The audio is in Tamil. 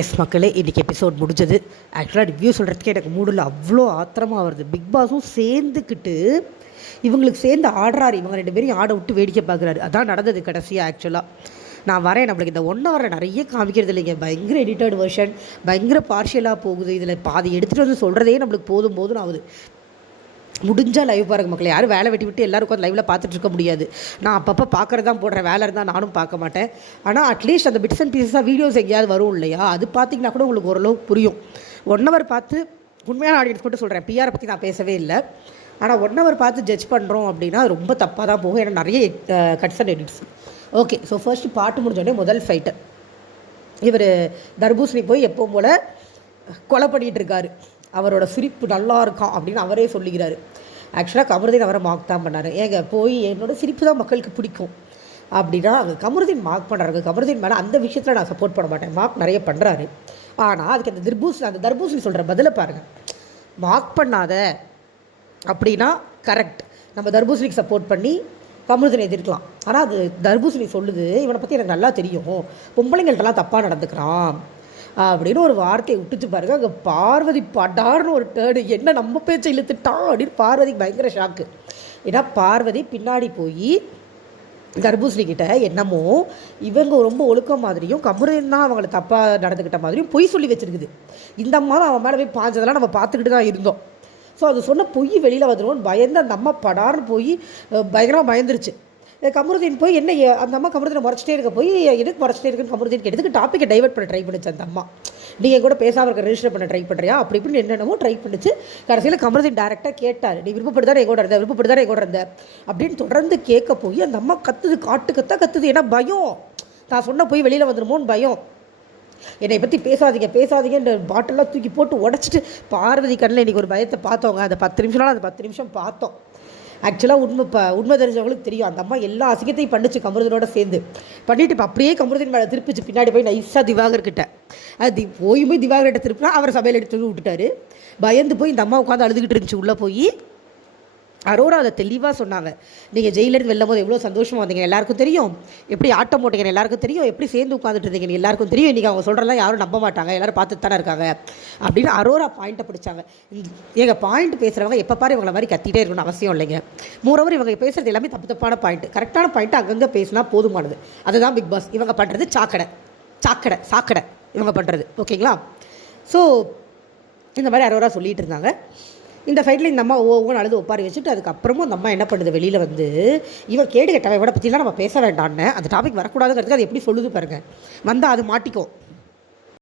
எஸ் மக்களே, இன்றைக்கி எபிசோட் முடிஞ்சது. ஆக்சுவலாக ரிவ்யூ சொல்கிறதுக்கே எனக்கு மூடில் அவ்வளோ ஆத்திரமாக வருது. பிக் பாஸும் சேர்ந்துக்கிட்டு இவங்களுக்கு சேர்ந்து ஆடுறாரு. இவங்க ரெண்டு பேரையும் ஆட விட்டு வேடிக்கை பார்க்குறாரு. அதான் நடந்தது கடைசியாக. ஆக்சுவலாக நான் வரேன், நம்மளுக்கு இந்த 1 hour நிறைய காமிக்கிறது இல்லைங்க. பயங்கர எடிட்டட் வெர்ஷன், பயங்கர பார்ஷியலாக போகுது. இதில் பாதி எடுத்துகிட்டு வந்து சொல்கிறதே நம்மளுக்கு போதும் போதும் ஆகுது. முடிஞ்சால் லைவ் பாருங்க மக்கள். யாரும் வேலை வெட்டி விட்டு எல்லோரும் உட்காந்து லைவில் பார்த்துட்டு இருக்க முடியாது. நான் அப்பப்போ பார்க்குறது தான் போடுறேன். வேலை இருந்தால் நானும் பார்க்க மாட்டேன். ஆனால் அட்லீஸ்ட் அந்த பிட்ஸ் அண்ட் பீசஸாக வீடியோஸ் எங்கேயாவது வரும் இல்லையா, அது பார்த்திங்கன்னா கூட உங்களுக்கு ஓரளவுக்கு புரியும். 1 hour பார்த்து உண்மையான ஆடியன்ஸ் மட்டும் சொல்கிறேன். பிஆரை பற்றி நான் பேசவே இல்லை. ஆனால் 1 hour பார்த்து ஜட்ஜ் பண்ணுறோம் அப்படின்னா ரொம்ப தப்பாக தான் போகும். ஏன்னா நிறைய cuts and edits. Okay, so first பாட்டு முடிஞ்சோடனே முதல் ஃபைட்டு இவர் தர்பூசணி போய் எப்பவும் போல் கொலை பண்ணிகிட்டு இருக்காரு. அவரோட சிரிப்பு நல்லா இருக்கான் அப்படின்னு அவரே சொல்லிக்கிறாரு. ஆக்சுவலாக கமருதீன் அவரை மார்க் தான் பண்ணார். ஏங்க போய் என்னோடய சிரிப்பு தான் மக்களுக்கு பிடிக்கும் அப்படின்னா அங்கே கமருதீன் மார்க் பண்ணுறாரு. கமருதீன் மேலே அந்த விஷயத்தில் நான் சப்போர்ட் பண்ண மாட்டேன். மார்க் நிறைய பண்ணுறாரு. ஆனால் அதுக்கு அந்த தர்பூசணி சொல்கிற பதிலை பாருங்கள். மார்க் பண்ணாத அப்படின்னா கரெக்ட், நம்ம தர்பூசணிக்கு சப்போர்ட் பண்ணி கமருதீனை எதிர்க்கலாம். ஆனால் அது தர்பூசணி சொல்லுது, இவனை பற்றி எனக்கு நல்லா தெரியும், பொம்பளைங்கள்ட்டெல்லாம் தப்பாக நடந்துக்கிறான் அப்படின்னு ஒரு வார்த்தையை விட்டுச்சு பாருங்க. அங்கே பார்வதி படார்னு ஒரு டேர்டு, என்ன நம்ம பேச்சை இழுத்துட்டான் அப்படின்னு பார்வதிக்கு பயங்கர ஷாக்கு. ஏன்னா பார்வதி பின்னாடி போய் தர்பூசணிக்கிட்ட என்னமோ இவங்க ரொம்ப ஒழுக்கம் மாதிரியும் கமருதீன் தான் அவங்களை தப்பாக நடந்துக்கிட்ட மாதிரியும் பொய் சொல்லி வச்சுருக்குது. இந்த அம்மா தான் அவன் மேலே போய் பாஞ்சதெல்லாம் நம்ம பார்த்துக்கிட்டு தான் இருந்தோம். ஸோ அது சொன்ன பொய் வெளியில் வந்துடும் பயந்து அந்த அம்மா படார்னு போய் பயங்கரமாக பயந்துருச்சு. கமருதீன் போய் என்ன அந்த அம்மா கமருதீனை முறைச்சிட்டே இருக்க போய் எதுக்கு முறைச்சிட்டே இருக்குன்னு கமருதீன் எதுக்கு டாப்பிக்கை டைவர்ட் பண்ண ட்ரை பண்ணிச்சு அந்த அம்மா. நீங்கள் கூட பேசாமல் இருக்க ரெஜிஸ்டர் பண்ண ட்ரை பண்ணுறியா அப்படி இப்படின்னு என்னென்னமோ ட்ரை பண்ணிச்சு. கடைசியில் கமருதீன் டேரெக்டாக கேட்டார், நீ விருப்பப்படுதானே எங்கூட இருந்த விருப்பப்படுதானே எங்கூட இருந்த அப்படின்னு தொடர்ந்து கேட்க போய் அந்த அம்மா கத்துது, கத்துது. ஏன்னா பயம், நான் சொன்ன போய் வெளியில் வந்துடுமோன்னு பயம். என்னை பற்றி பேசாதீங்கன்ற பாட்டிலாம் தூக்கி போட்டு உடச்சிட்டு பார்வதி கண்ணில் இன்றைக்கி ஒரு பயத்தை பார்த்தோங்க. அந்த 10 நிமிஷம்னாலும் அந்த 10 நிமிஷம் பார்த்தோம். ஆக்சுவலாக உண்மை தெரிஞ்சவங்களுக்கு தெரியும். அந்த அம்மா எல்லா அசிங்கத்தையும் பண்ணிச்சு கமருதீனோட சேர்ந்து பண்ணிவிட்டு இப்போ அப்படியே கமருதீன் மேலே திருப்பிச்சு. பின்னாடி போய் நைஸாக திவாகர்கிட்ட அது போய் திவாகர்கிட்ட திருப்பினா அவர் சபையில் எடுத்து விட்டுட்டாரு. பயந்து போய் இந்த அம்மா உட்காந்து அழுதுகிட்டு இருந்துச்சு. உள்ளே போய் அரோரா அதை தெளிவாக சொன்னாங்க. நீங்கள் ஜெயிலேருந்து வெல்லும் போது எவ்வளோ சந்தோஷமாக வந்தீங்க, எல்லாருக்கும் தெரியும். எப்படி ஆட்டம் போட்டீங்கன்னு எல்லாருக்கும் தெரியும். எப்படி சேர்ந்து உட்காந்துட்டு இருந்தீங்கன்னு எல்லாருக்கும் தெரியும். இன்றைக்கி அவங்க சொல்கிறலாம் யாரும் நம்ப மாட்டாங்க, எல்லோரும் பார்த்துட்டு தானே இருக்காங்க அப்படின்னு அரோரா பாயிண்ட்டை பிடிச்சாங்க. எங்கள் பாயிண்ட் பேசுகிறவங்க எப்போ பாரு இவங்களை மாதிரி கத்திட்டே இருக்கணும்னு அவசியம் இல்லைங்க. மோரோவர் இவங்க பேசுகிறது எல்லாமே தப்பான பாயிண்ட். கரெக்டான பாயிண்ட்டு அங்கங்கே பேசினா போதுமானது. அதுதான் பிக் பாஸ். இவங்க பண்ணுறது சாக்கடை இவங்க பண்ணுறது. ஓகேங்களா? ஸோ இந்த மாதிரி அரோரா சொல்லிகிட்டு இருந்தாங்க. இந்த ஃபைட்டில் இந்த அம்மா ஒவ்வொன்று அழுது ஒப்பாரி வச்சுட்டு அதுக்கப்புறமும் அந்த அம்மா என்ன பண்ணுது, வெளியில் வந்து இவன் கேடு கேட்டவன் இவனை பற்றிலாம் நம்ம பேச வேண்டான்னு அந்த டாபிக் வரக்கூடாதுங்கிறதுக்கு அது எப்படி சொல்லுது பாருங்கள். வந்தால் அது மாட்டிக்கும்.